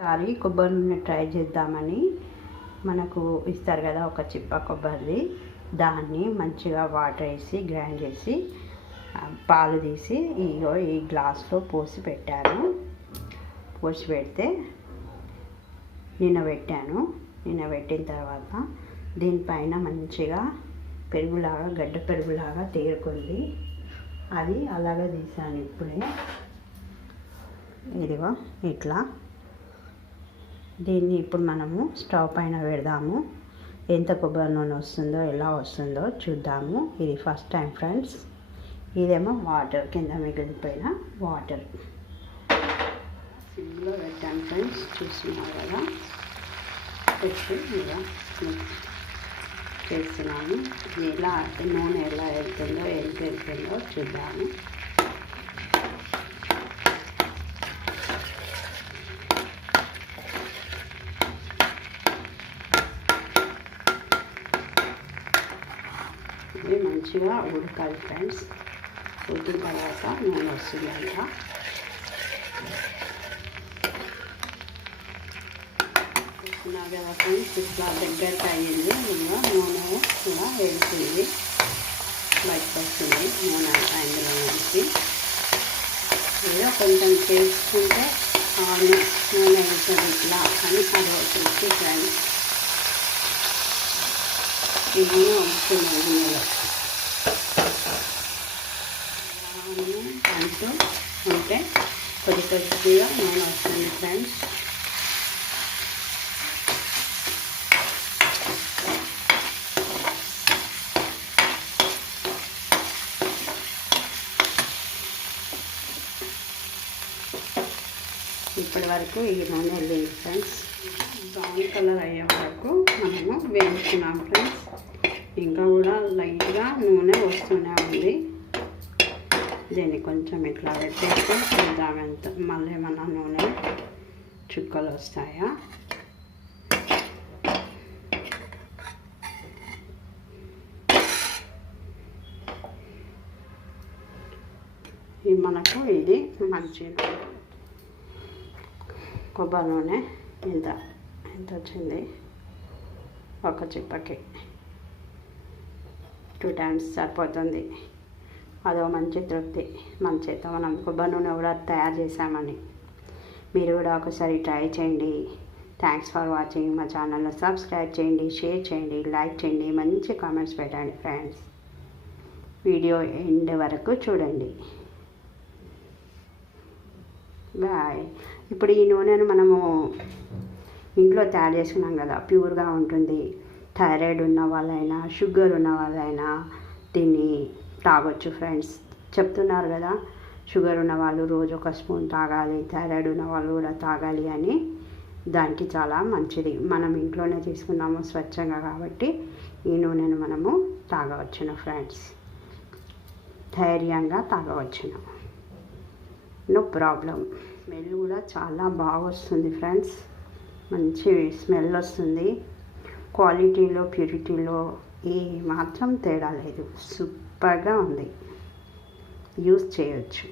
ఒకసారి కొబ్బరి నూనె ట్రై చేద్దామని మనకు ఇస్తారు కదా ఒక చిప్ప కొబ్బరిది, దాన్ని మంచిగా వాటర్ వేసి గ్రైండ్ చేసి పాలు తీసి ఈ గ్లాస్లో పోసి పెట్టాను. పోసి పెడితే నిన్నబెట్టిన తర్వాత దీనిపైన మంచిగా పెరుగులాగా గడ్డ పెరుగులాగా తేరుకుంది. అది అలాగే తీసాను ఇప్పుడే. ఇదిగో ఇట్లా. దీన్ని ఇప్పుడు మనము స్టవ్ పైన పెడదాము. ఎంత కొబ్బరి నూనె వస్తుందో ఎలా వస్తుందో చూద్దాము. ఇది ఫస్ట్ టైం ఫ్రెండ్స్. ఇదేమో వాటర్, కింద మిగిలిపోయిన వాటర్ సిమ్లో పెట్టాను ఫ్రెండ్స్. చూస్తున్నారు కదా, పెట్టి ఇలా చేస్తున్నాను. ఎలా నూనె ఎలా వెళ్తుందో ఎంత వెళ్తుందో చూద్దాము. ఇది మంచిగా ఉడకాలి ఫ్రెండ్స్. ఉడికిన తర్వాత నూనె వస్తుందంట. చూస్తున్నారు కదా ఫ్రెండ్స్, ఇట్లా దగ్గరకు అయ్యింది. ఇంకా నూనె కూడా వెళ్తుంది, బయటకు వస్తుంది నూనె అందులో నుంచి. ఏదో కొంచెం చేసుకుంటే నూనె వెళ్తుంది ఇట్లా అని అది వచ్చేసి ఫ్రెండ్స్. ఇది వస్తున్నాయి నూనెలో అంటూ ఉంటే కొద్దిగా నూనె వస్తుంది ఫ్రెండ్స్. ఇప్పటి వరకు ఈ నూనె వెళ్ళింది ఫ్రెండ్స్. బ్రౌన్ కలర్ అయ్యే వరకు మనము వేయించుకున్నాం ఫ్రెండ్స్. ఇంకా కూడా లైట్గా నూనె వస్తూనే ఉంది. దీన్ని కొంచెం ఇట్లా పెట్టేస్తే చూద్దాం ఎంత మళ్ళీ ఏమన్నా నూనె చుక్కలు వస్తాయా. మనకు ఇది మంచి కొబ్బరి నూనె ఎంత వచ్చింది. ఒక చిప్పకి 2 times సరిపోతుంది. అదో మంచి తృప్తి. మన చేత మనం కొబ్బరి నూనె కూడా తయారు చేసామని. మీరు కూడా ఒకసారి ట్రై చేయండి. Thanks for watching. మా ఛానల్లో సబ్స్క్రైబ్ చేయండి, షేర్ చేయండి, లైక్ చేయండి, మంచి కామెంట్స్ పెట్టండి ఫ్రెండ్స్. వీడియో ఎండ్ వరకు చూడండి. బాయ్. ఇప్పుడు ఈ నూనెను మనము ఇంట్లో తయారు చేసుకున్నాం కదా, ప్యూర్గా ఉంటుంది. థైరాయిడ్ ఉన్న వాళ్ళైనా, షుగర్ ఉన్న వాళ్ళైనా దీన్ని తాగొచ్చు ఫ్రెండ్స్. చెప్తున్నారు కదా, షుగర్ ఉన్న వాళ్ళు రోజు 1 స్పూన్ తాగాలి, థైరాయిడ్ ఉన్న వాళ్ళు కూడా తాగాలి అని. దానికి చాలా మంచిది. మనం ఇంట్లోనే తీసుకున్నాము స్వచ్ఛంగా కాబట్టి ఈ నూనెను మనము తాగవచ్చును ఫ్రెండ్స్. ధైర్యంగా తాగవచ్చును, నో ప్రాబ్లం. స్మెల్ కూడా చాలా బాగా వస్తుంది ఫ్రెండ్స్. మంచి స్మెల్ వస్తుంది. క్వాలిటీలో, ప్యూరిటీలో ఏ మాత్రం తేడా లేదు. సూపర్గా ఉంది. యూజ్ చేయొచ్చు.